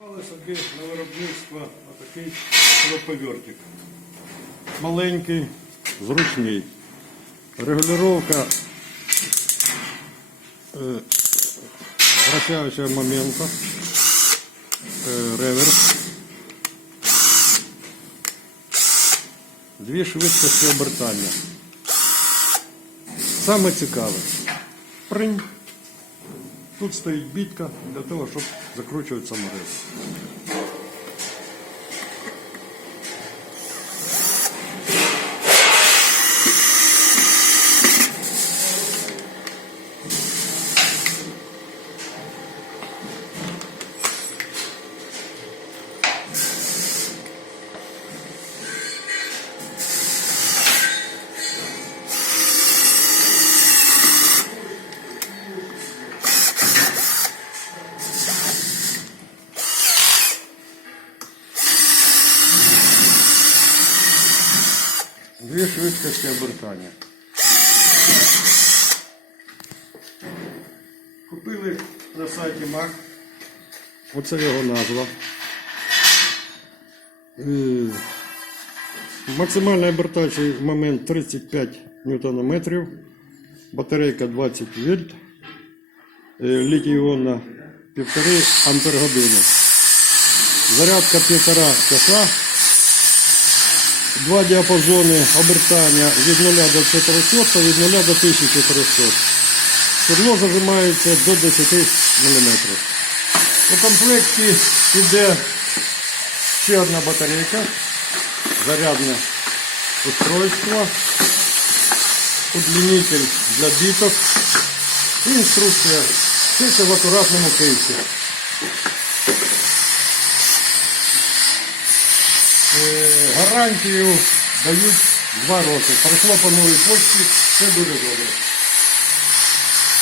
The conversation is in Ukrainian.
Собі на виробництво отакий кроповертик. Маленький, зручний. Регулировка е, вращаючого моменту, е, реверс. Дві швидкості обертання. Саме цікаве. Принь. Тут стоїть бітка для того, щоб закручувати саморез. Дві швидкості обертання. Купили на сайті Mac. Оце його назва. Е, Максимальний обертаючий момент 35 ньютонометрів. Батарейка 20 вольт. Е, Літій-іонна 1,5 ампер. Зарядка 1,5 часа. Два діапазони обертання від 0 до 400 та від 0 до 1400. Свердло зажимається до 10 мм. У комплекті йде ще одна батарейка, зарядне устройство, удлінитель для біток і інструкція. Все це в акуратному кейсі. Гарантію дають 2 роки. Пройшло по новій почті, все дуже добре.